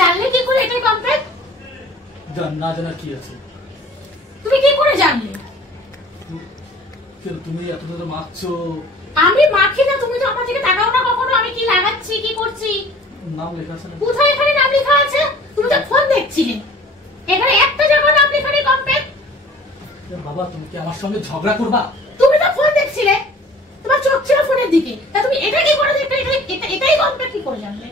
জানলে কি করে এটাই কমপ্লেট? না জানা কি আছে? তুমি কি করে জানলে? তুমি এত ধরে মাখছো। আমি মাখি না, তুমি তো আমার দিকে তাকাও না কখনো আমি কি লাগাচ্ছি কি করছি। নাম লেখা আছে না? কোথায় এখানে নাম লেখা আছে? তুমি তো ফোন দেখছিলে, এখানে একটা জায়গা নাম লেখা নেই কমপ্লেট। বাবা তুমি কি আমার সঙ্গে ঝগড়া করবা? তুমি তো ফোন দেখছিলে, তোমার চোখ ছিল ফোনের দিকে, তা তুমি এটা কি করে এটাই কমপ্লেট কি করে জানলে?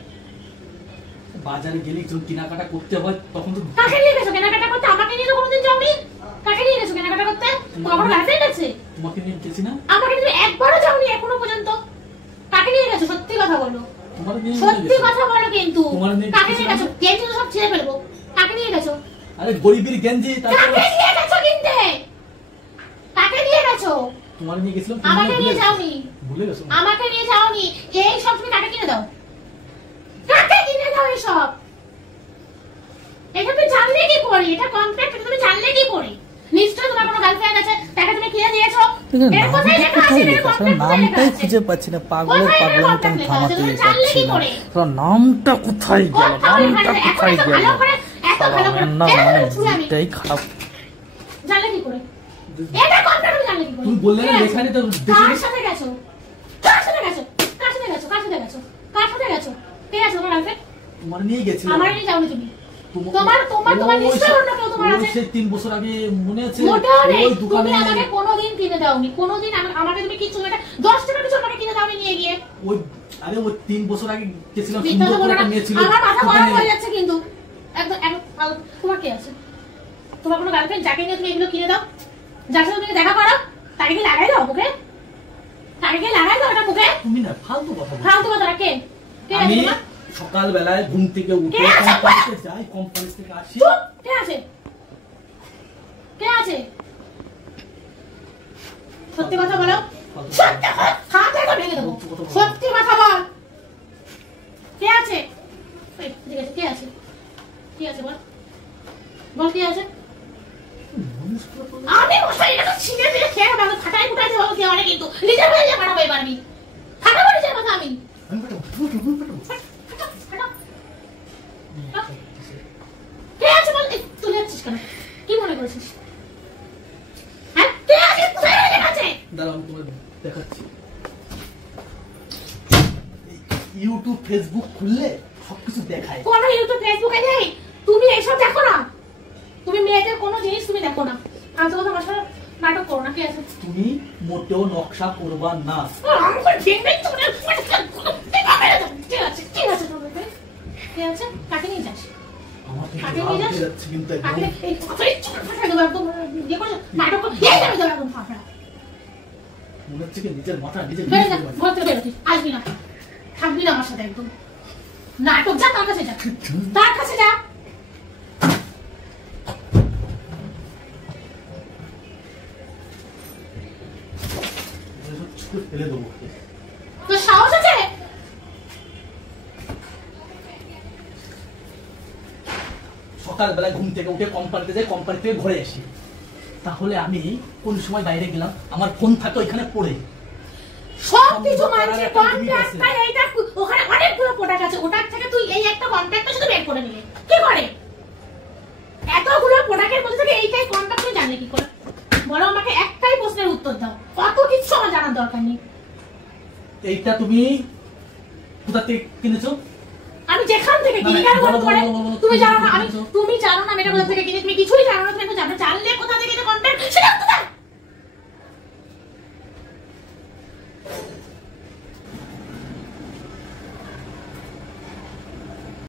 বাজারে গেলে যখন কেনাকাটা করতে হয় তখন তো। কাকে নিয়ে গেছো কেনাকাটা করতে? আমাকে নিয়ে তো কোনোদিন যাওনি। কাকে নিয়ে গেছো কেনাকাটা করতে? তোমার গার্লফ্রেন্ড আছে? তোমাকে নিয়ে গেছি না। আমাকে তুমি একবারও যাওনি এখনো পর্যন্ত। কাকে নিয়ে গেছো সত্যি কথা বলো, সত্যি কথা বলো কিন্তু। কাকে নিয়ে গেছো? গেঞ্জি তো সব ছিঁড়ে ফেলবো। কাকে নিয়ে গেছো? আরে গরিবের গেঞ্জি। কাকে নিয়ে গেছো কিনতে? কাকে নিয়ে গেছো? তোমার নিয়ে গেছিলাম। আমাকে নিয়ে যাওনি। ভুলে গেছো? আমাকে নিয়ে যাওনি। এই সব তুমি কাকে কিনে দাও? কাকে কিনে দাও এসব? এটা তুমি জানলে কি করে? এটা কমপ্লেট তুমি জানলে কি করে? নিশ্চয় তোমার কোনো গার্লফ্রেন্ড আছে, তাকে তুমি কিনে দিয়েছো। এর কোথায় লেখা আছে? এর কমপ্লেট নামটাই খুঁজে পাচ্ছি না, পাগলের পাগলামিটা আমি থামাতে পারছি না। নামটা কোথায় গেল? নামটা কোথায় গেল? না মানে বুঝতেই খারাপ। জানলে কি করে? এটা কমপ্লেট তুমি জানলে কি করে? তুমি বললে না এখানে তো কার সাথে গেছো? কার সাথে গেছো? কার সাথে গেছো? কার সাথে গেছো? কার সাথে গেছো? কে আছে তোমার গার্লফ্রেন্ড? তোমার নিয়ে গেছিলাম। আমার নিয়ে যাওনি তুমি। তোমার নিশ্চয় অন্য কেউ তোমার আছে। সেই 3 বছর আগে মনে আছে? ওই দোকানে আমাকে কোনোদিন কিনে দাওনি। কোনোদিন আমাকে তুমি কিছু এটা 10 টাকা কিছু আমাকে কিনে দাওনি নিয়ে গিয়ে। ওই আরে ওই 3 বছর আগে গেছিলাম, সুন্দর করে একটা মেয়ে ছিল। আমার মাথা গরম হয়ে যাচ্ছে কিন্তু। একদম তোমার কি আছে? তোমার কোনো গার্লফ্রেন্ড যাকে নিয়ে তুমি এগুলো কিনে দাও? যার সাথে তুমি দেখা করো তাকে কি লাগাই দাও মুখে? তাকে কি লাগাই দাও এটা মুখে? তুমি না ফালতু কথা বলো। ফালতু কথা কে? কে আছে আমি তোমার? সকাল বেলায় ঘুম থেকে উঠে কোম্পানিতে যাই, কোম্পানি থেকে আসি। কে আছে? কে আছে? সত্যি কথা বলো। সত্যি কথা ভেঙে দেবো। সত্যি কথা বল। কে আছে? ঠিক আছে, কে আছে? কে আছে বল? বল কে আছে? আমি মশাইটা তো ছিঁড়ে দিয়ে খেয়ে ভালো ফাটাই ফুটাই দেবো কে অনেক কিন্তু নিজের হয়ে যা পাঠাবো এবার আমি। ফাটাবো নিজের কথা আমি। কে আছে বল? তুই যাচ্ছিস কেন? কি মনে করেছিস? হ্যাঁ কে আছে? কোথায় আছে? দাঁড়াও আমি তোমার দেখাচ্ছি। ইউটিউব ফেসবুক খুললে সবকিছু দেখায়। কোন ইউটিউব ফেসবুকে নেই। তুমি এইসব দেখো না। তুমি মেয়েদের কোনো জিনিস তুমি দেখো না। আজ কথা আমার সাথে নাটক করো না। কে আছে? তুমি মোটেও নকশা করবা না। আমার দেখবে তুমি ঠিক আছে ঠিক আছে তোমার কে আছে? কাকে নিয়ে যাস? কাকে নিয়ে যাস? কিন্তু কাকে এই কথাই ছোট ফাটা দেবো একদম ইয়ে করো নাটক করো এই যাবে দেবো একদম ফাটা। মনে হচ্ছে কি নিজের মাথা নিজে বেরো যা ঘর থেকে বেরো আসবি না, থাকবি না আমার সাথে একদম। নাটক যা তার কাছে যা, তার কাছে যা। ফেলে দেবো। তোর সাহস আছে? সকালবেলা ঘুম থেকে উঠে কোম্পানিতে যাই, কোম্পানি থেকে ঘরে আসি। তাহলে আমি কোন সময় বাইরে গেলাম, আমার ফোন থাকে ওইখানে পড়ে। সব কিছু মানছি, কন্ট্রাক্টটা এইটা ওখানে অনেকগুলো প্রোডাক্ট আছে, ওটার থেকে তুই এই একটা কন্ট্রাক্টটা শুধু বের করে নিলে কি করে? এতগুলো প্রোডাক্টের মধ্যে থেকে এইটাই কন্ট্রাক্ট তুই জানলে কি করে? বলো আমাকে একটাই প্রশ্নের উত্তর দাও, কত কিছু আমার জানার দরকার নেই। এইটা তুমি কোথা থেকে কিনেছো? আমি যেখান থেকে কিনি কেন বলতে পারে? তুমি জানো না, আমি তুমি জানো না আমি এটা কোথা থেকে কিনি, তুমি কিছুই জানো না, তুমি জানলে কোথা থেকে এটা কন্ট্রাক্ট সেটা উত্তর দাও।